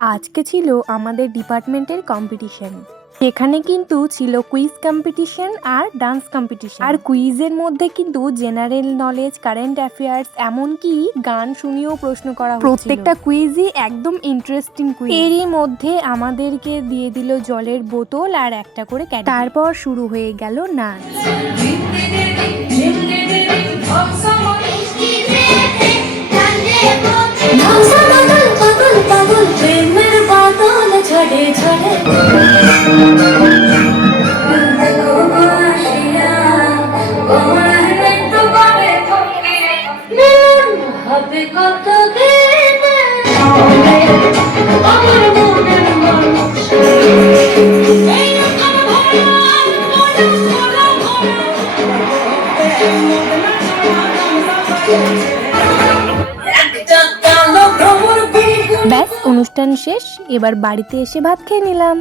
আজকে ছিল আমাদের ডিপার্টমেন্টের কম্পিটিশন। এখানে কিন্তু ছিল কুইজ কম্পিটিশন আর ডান্স কম্পিটিশন। আর কুইজের মধ্যে কিন্তু জেনারেল নলেজ, কারেন্ট অ্যাফেয়ার্স, এমনকি গান শুনিয়েও প্রশ্ন করা হচ্ছিল। প্রত্যেকটা কুইজই একদম ইন্টারেস্টিং কুইজ। এরই মধ্যে আমাদেরকে দিয়ে দিল জলের বোতল আর একটা করে ক্যাডি। তারপর শুরু হয়ে গেল নাচ। ব্যাস, অনুষ্ঠান শেষ। এবার বাড়িতে এসে ভাত খেয়ে নিলাম।